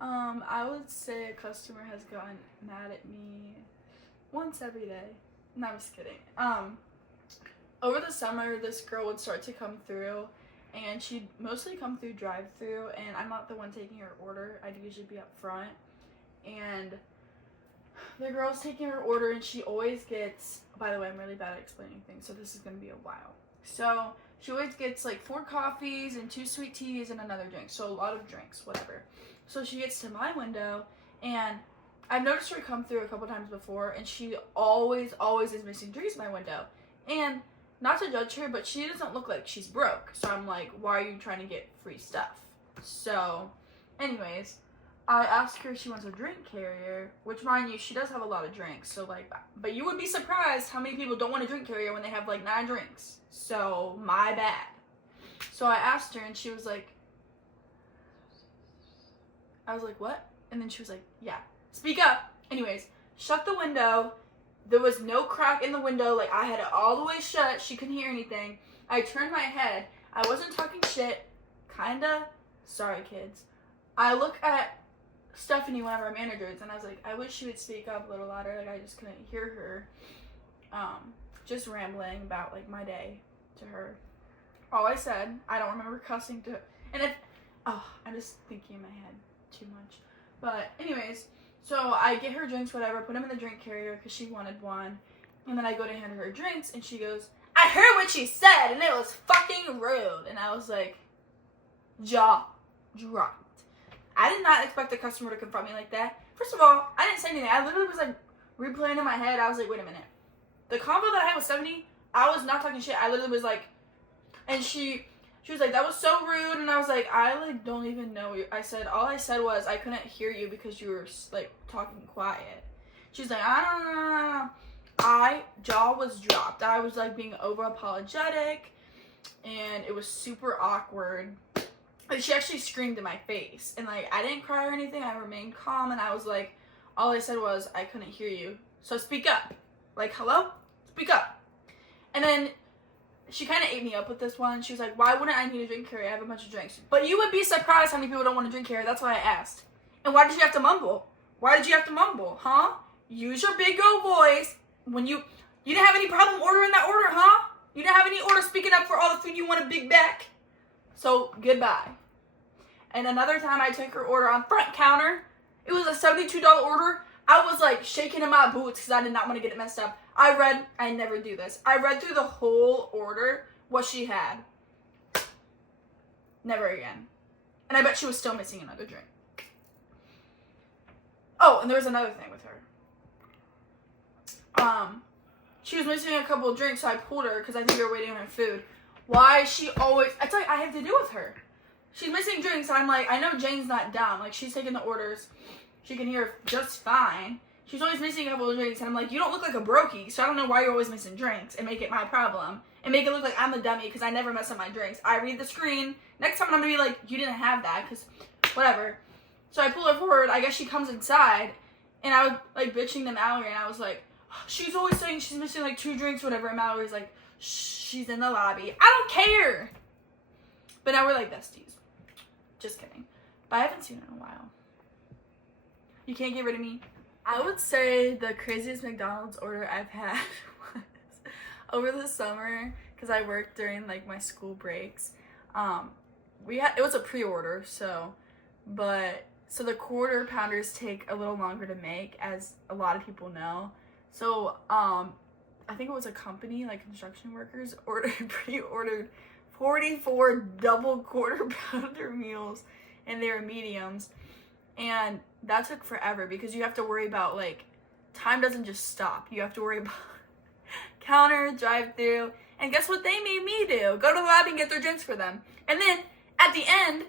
I would say a customer has gotten mad at me once every day. No, I'm just kidding. Over the summer, this girl would start to come through, and she'd mostly come through drive-through, and I'm not the one taking her order. I'd usually be up front, and the girl's taking her order, and she always gets, by the way, I'm really bad at explaining things, so this is going to be a while. So she always gets like 4 coffees and 2 sweet teas and another drink, so a lot of drinks, whatever. So she gets to my window, and I've noticed her come through a couple times before, and she always is missing drinks in my window. And not to judge her, but she doesn't look like she's broke. So I'm like, why are you trying to get free stuff? So, anyways, I asked her if she wants a drink carrier, which, mind you, she does have a lot of drinks. So, like, but you would be surprised how many people don't want a drink carrier when they have, like, 9 drinks. So, my bad. So I asked her, and she was like, I was like, what? And then she was like, yeah, speak up. Anyways, shut the window. There was no crack in the window. Like, I had it all the way shut. She couldn't hear anything. I turned my head. I wasn't talking shit. Kinda. Sorry, kids. I look at Stephanie, one of our managers, and I was like, I wish she would speak up a little louder. Like, I just couldn't hear her. Just rambling about, like, my day to her. All I said, I don't remember cussing to, and if, I'm just thinking in my head too much. But anyways, so I get her drinks, whatever, put them in the drink carrier because she wanted one. And then I go to hand her drinks, and she goes, I heard what she said, and it was fucking rude. And I was like, jaw dropped. I did not expect the customer to confront me like that. First of all, I didn't say anything. I literally was like replaying in my head. I was like, wait a minute. The convo that I had with Stephanie, I was not talking shit. I literally was like, and she was like, that was so rude. And I was like, I like don't even know you. All I said was I couldn't hear you because you were like talking quiet. She's like, I don't know. Jaw was dropped. I was like being over apologetic, and it was super awkward. Like, she actually screamed in my face, and like I didn't cry or anything. I remained calm, and I was like, all I said was I couldn't hear you, so speak up. Like, hello, speak up. And then she kind of ate me up with this one. She was like, why wouldn't I need a drink carrier? I have a bunch of drinks. But you would be surprised how many people don't want a drink carrier. That's why I asked. And why did you have to mumble? Why did you have to mumble, huh? Use your big girl voice. When you didn't have any problem ordering that order, huh? You didn't have any order speaking up for all the food you wanted big back. So, goodbye. And another time I took her order on front counter. It was a $72 order. I was like shaking in my boots because I did not want to get it messed up. I never do this. I read through the whole order, what she had. Never again. And I bet she was still missing another drink. Oh, and there was another thing with her. She was missing a couple of drinks, so I pulled her because I think they were waiting on her food. Why she always, I tell you, I have to deal with her. She's missing drinks, I'm like, I know Jane's not dumb. Like, she's taking the orders. She can hear just fine. She's always missing a couple of drinks, and I'm like, you don't look like a brokey, so I don't know why you're always missing drinks, and make it my problem. And make it look like I'm the dummy, because I never mess up my drinks. I read the screen. Next time I'm going to be like, you didn't have that, because whatever. So I pull her forward. I guess she comes inside, and I was, like, bitching to Mallory, and I was like, she's always saying she's missing, like, 2 drinks, whatever, and Mallory's like, shh, she's in the lobby. I don't care! But now we're, like, besties. Just kidding. But I haven't seen her in a while. You can't get rid of me. I would say the craziest McDonald's order I've had was over the summer, because I worked during like my school breaks. It was a pre-order, so the quarter pounders take a little longer to make, as a lot of people know. So I think it was a company, like construction workers, pre-ordered 44 double quarter pounder meals, and they were mediums. And that took forever because you have to worry about, like, time doesn't just stop. You have to worry about counter, drive-through. And guess what they made me do? Go to the lobby and get their drinks for them. And then, at the end,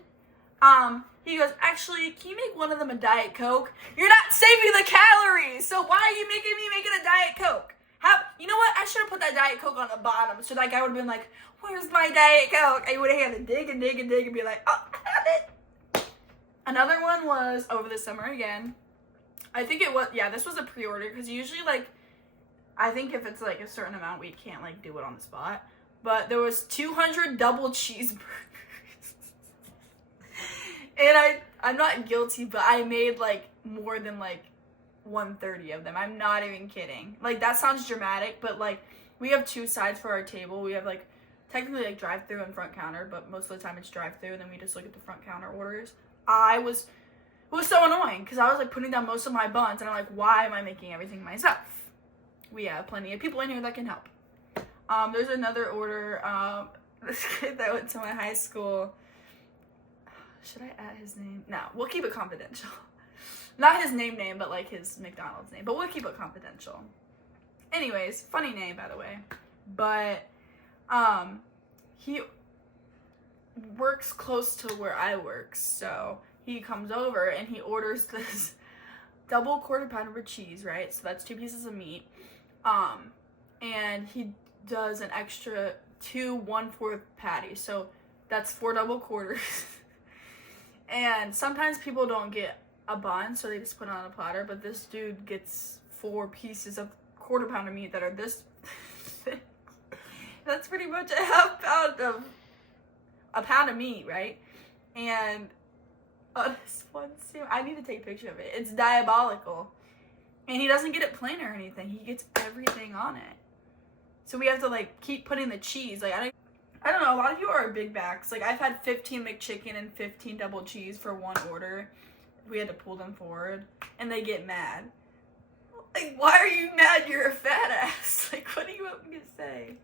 he goes, actually, can you make one of them a Diet Coke? You're not saving the calories, so why are you making me make it a Diet Coke? You know what? I should have put that Diet Coke on the bottom, so that guy would have been like, where's my Diet Coke? And he would have had to dig and dig and dig and be like, oh, I have it. Another one was over the summer again. I think it was, yeah, this was a pre-order, because usually, like, I think if it's, like, a certain amount, we can't, like, do it on the spot. But there was 200 double cheeseburgers. And I'm not guilty, but I made like more than like 130 of them. I'm not even kidding. Like, that sounds dramatic, but like, we have two sides for our table. We have like technically like drive-through and front counter, but most of the time it's drive-through, and then we just look at the front counter orders. It was so annoying because I was like putting down most of my buns, and I'm like, why am I making everything myself? We have plenty of people in here that can help. There's another order. This kid that went to my high school. Should I add his name? No, we'll keep it confidential. Not his name, but like his McDonald's name, but we'll keep it confidential. Anyways, funny name, by the way. But he works close to where I work, so he comes over and he orders this double quarter pounder with cheese, right? So that's 2 pieces of meat. And he does an extra 2 1/4 patties. So that's 4 double quarters. And sometimes people don't get a bun, so they just put it on a platter. But this dude gets 4 pieces of quarter pounder meat that are this thick. That's pretty much a pound of meat, right? And this one, I need to take a picture of it. It's diabolical. And he doesn't get it plain or anything. He gets everything on it. So we have to like keep putting the cheese. Like, I don't know, a lot of you are big backs. Like, I've had 15 McChicken and 15 double cheese for one order. We had to pull them forward, and they get mad. Like, why are you mad? You're a fat ass. Like, what do you want me to say?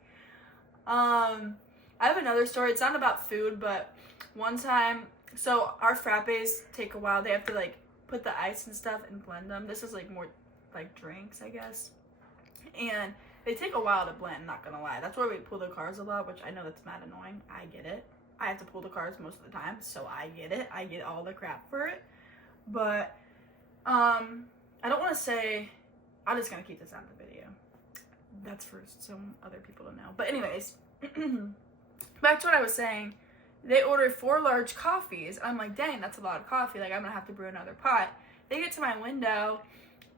I have another story. It's not about food, but one time, so our frappes take a while. They have to like put the ice and stuff and blend them. This is like more like drinks, I guess. And they take a while to blend, not gonna lie. That's why we pull the cars a lot, which I know that's mad annoying. I get it. I have to pull the cars most of the time, so I get it. I get all the crap for it. But I don't want to say, I'm just gonna keep this out of the video. That's for some other people to know. But anyways, back to what I was saying. They ordered 4 large coffees. I'm like, dang, that's a lot of coffee. Like, I'm gonna have to brew another pot. They get to my window,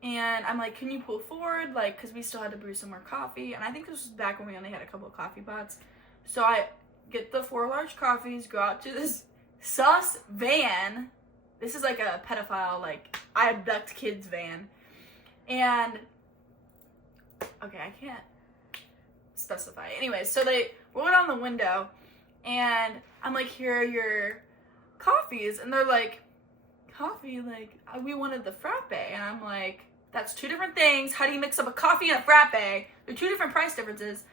and I'm like, can you pull forward? Like, because we still had to brew some more coffee. And I think this was back when we only had a couple of coffee pots. So I get the 4 large coffees, go out to this sus van. This is like a pedophile, like, I abduct kids van. And, okay, I can't specify. Anyways, so they roll it on the window, and I'm like, here are your coffees. And they're like, coffee? Like, we wanted the frappe. And I'm like, that's 2 different things. How do you mix up a coffee and a frappe? They're 2 different price differences.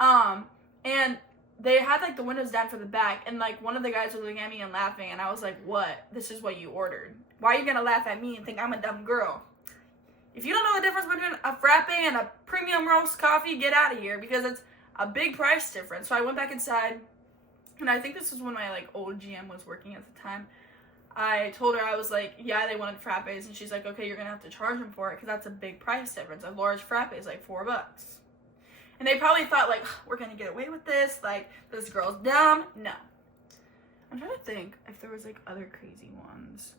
And they had like the windows down for the back, and like one of the guys was looking at me and laughing, and I was like, what? This is what you ordered. Why are you gonna laugh at me and think I'm a dumb girl? If you don't know the difference between a frappe and a premium roast coffee, get out of here, because it's a big price difference. So I went back inside, and I think this was when my like old GM was working at the time. I told her, I was like, yeah, they wanted frappes, and she's like, okay, you're gonna have to charge them for it, because that's a big price difference. A large frappe is like $4. And they probably thought, like, we're gonna get away with this, like, this girl's dumb. No. I'm trying to think if there was, like, other crazy ones.